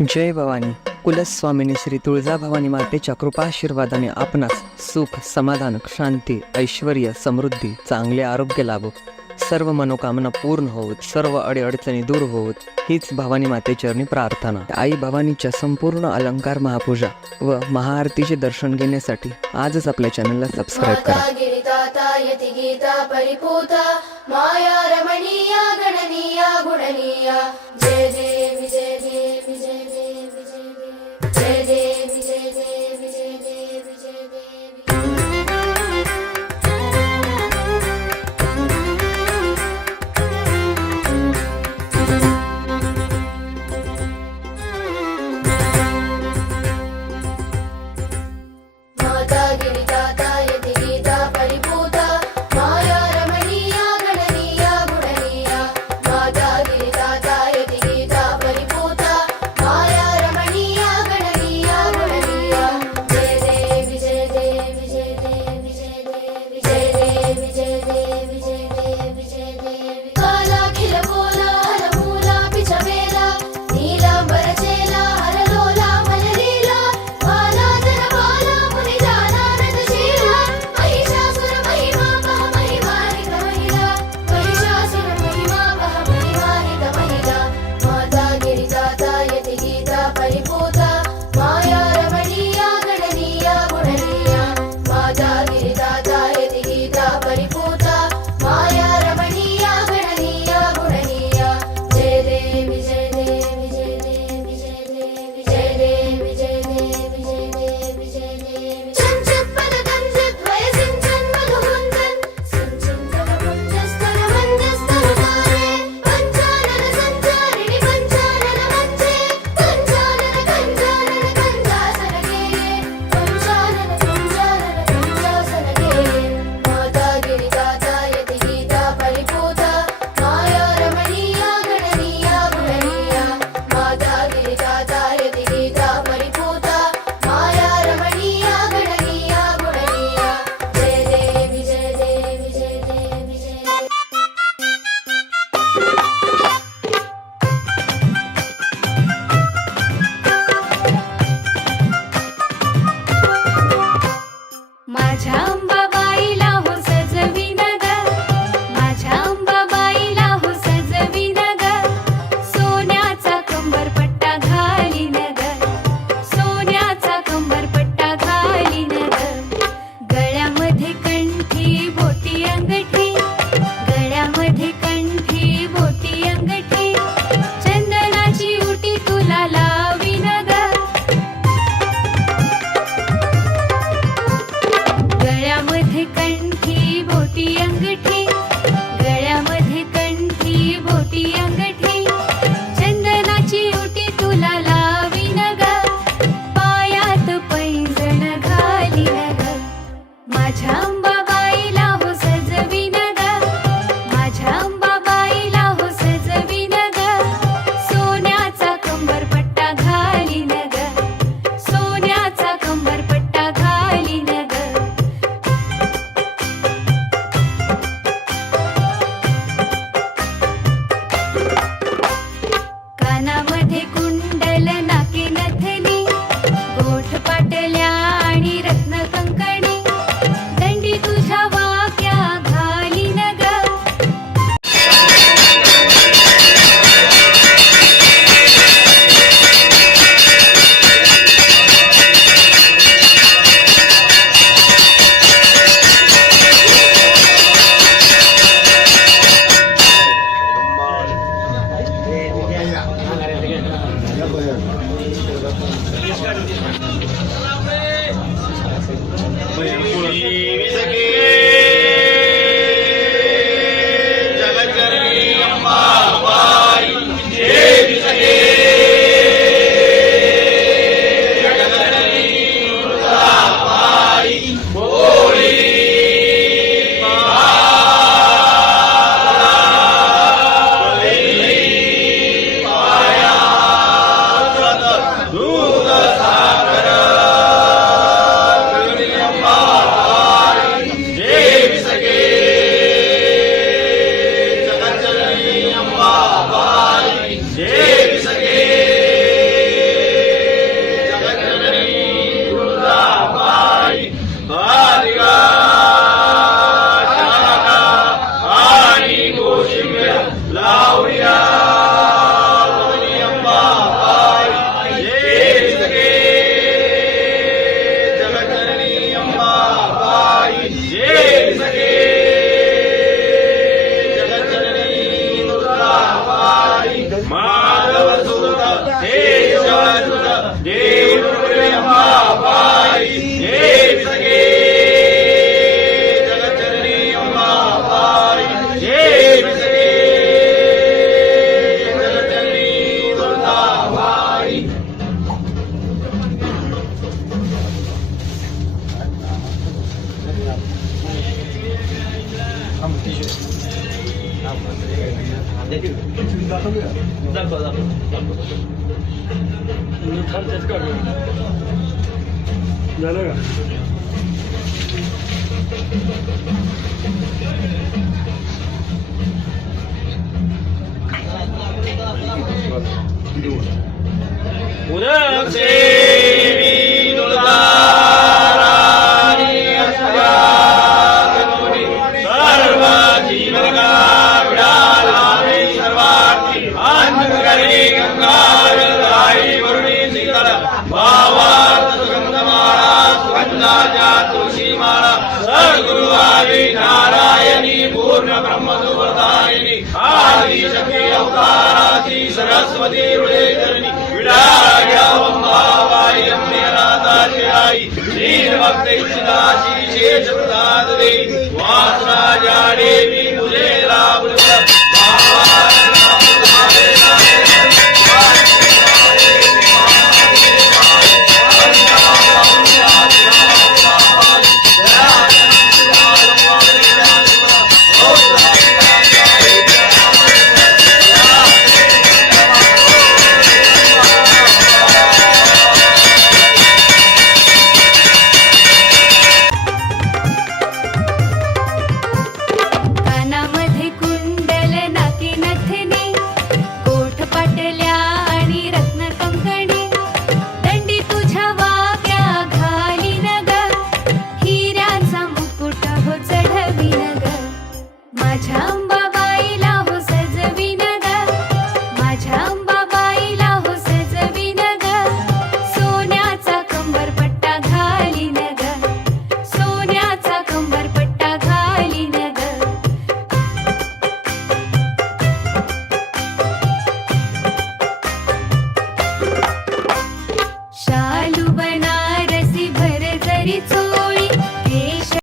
जय भवानी. कुलस्वामिनी श्री तुळजाभवानी मातेच्या कृपाशीर्वादाने आपणास सुख, समाधान, शांती, ऐश्वर्य, समृद्धी, चांगले आरोग्य लाभो, सर्व मनोकामना पूर्ण होत, सर्व अडीअडचणी दूर होत, हीच भवानी मातेचरणी प्रार्थना. आई भवानीच्या संपूर्ण अलंकार महापूजा व महाआरतीचे दर्शन घेण्यासाठी आजच आपल्या चॅनलला सबस्क्राईब करा. माया रमणीया गणनीया गुणनीया जय देवी जय देवी जय देवी जय देवी जय देवी जय देवी जय देवी. माता गिरिदाता यति गीता परिपूता माया रमणीया गणनीया गुणनीया माता गिरिदाता यति गीता परिपूता माया रमणीया गणनीया गुणनीया जय देवी जय देवी जय देवी जय देवी जय देवी जय देवी जय देवी जय देवी. कालाखिल बोला हरमूला पिचमेला नीलांबर चेला हरलोला मललीला बाला जन बाला मुनि जानानंद शीला महिषासुर महिमा बह महिमानिक महिला महिषासुर महिमा बह महिमानिक महिला. माता गिरिदाता यति गीता परिपूता माया रमणीया गणनीया गुणनीया माता गिरिदाता यति गीता परिपूता माया रमणीया गणनीया गुणनीया जय देवी जय देवी जय देवी जय देवी जय देवी जय देवी जय देवी जय देवी. चंचत पद कंजत वयसिंचन मधुगुंजन संचिंतन पुंजस्तर मंजस्तर तारे पंचानन संचारिणी पंचानन मंचे कंचानन कंचानन कंजासन गेये पंचानन कंचानन कंजासन गेये. माता गिरिदाता यति गीता परिपूता माया रमणीया गणनीया गुणनीया माता गिरिदाता यति गीता परिपूता माया रमणीया गणनीया गुणनीया जय देवी जय देवी जय देवी जय देवी. माझ्या अंबाबाईला हो सजविन ग माझ्या अंबाबाईला हो सजविन ग सोन्याचा कंबरपट्टा घालीन ग सोन्याचा कंबरपट्टा घालीन ग गळ्यामध्ये कंठी बोटी अंगठी गळ्यामध्ये कंठी बोटी अंगठी चंदनाची उटी तुला लावीन ग गळ्यामध्ये कंठी बोटी अंगठी गळ्यामध्ये कंठी बोटी अंगठी चंदनाची उटी तुला लावीन ग पायात पैंजण घालीन ग माझ्या अंबाबाईला हो सजविन ग माझ्या अंबाबाईला हो सजविन ग सोन्याचा कंबरपट्टा घालीन ग सोन्याचा कंबरपट्टा घालीन ग. कानामध्ये कुंडल नाकी नथनी गोठ पाटल्या आणि रत्न कंकणी दंडी तुझ्या वाक्या घालीन ग दूध सागर झालं का? उदक्षे